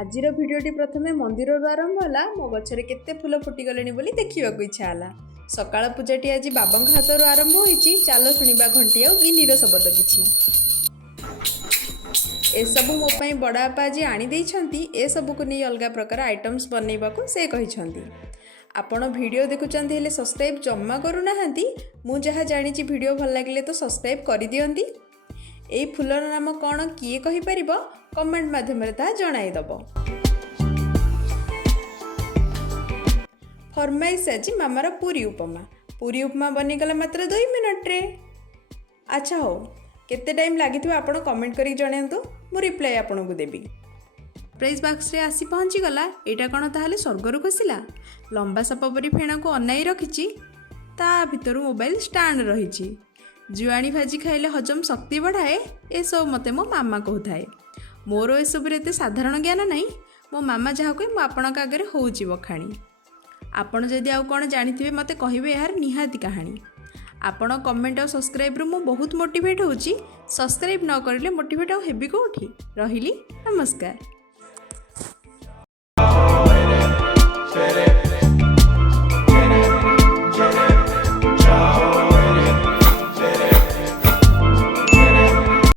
आजिर भिडियोटी प्रथमे मंदिर आरंभ है मो गचरे केते फूल फुटिगले बोली देखा इच्छा है। सकाळ पूजाटी आज बाबा हाथर आरंभ होती। चलो शुणा घंटी आ गिन्नीर शब्द किसी एसबू मोपाई बड़ापा आज आनी ए सबू को नहीं अलग प्रकार आइटम्स बनइबा से कहते। आपण वीडियो देखुंत हेले सब्सक्राइब जमा करूना मु जहाँ जानी वीडियो भल लगे तो सब्सक्राइब कर दियंती। ए फूलर नाम कौन किए कहि परिबो कमेंट माध्यम ता जणाइदब। फरमाइश आज मामार पूरी उपमा बनीगला मात्र 2 मिनट रे। अच्छा हो केते टाइम लगी आपण कमेंट करी जणातु मु रिप्लाई आपन को देबी। सरप्राइज बॉक्स रे आसी पहुँची गला। एटा कौन ताहले स्वर्गर खसिला लंबा साप परी फेणा को अनाई रखी ता भितर मोबाइल स्टैंड रही। जुआणी भाजी खाइले हजम शक्ति बढ़ाए ए सब मते मो मामा कहूए। मोर एसबू एत साधारण ज्ञान नहीं। मो मामा जहाँ कहे मुझे आपण आगे होउची बखाणी। आपण जदि आउ कौन जानी मते कहिबे यार निहाती कहानी। आपण कमेंट और सब्सक्राइब रु मु बहुत मोटिवेट होउची। सब्सक्राइब न करिले मोटिवेट आ हेबी कोठी रहिली। नमस्कार।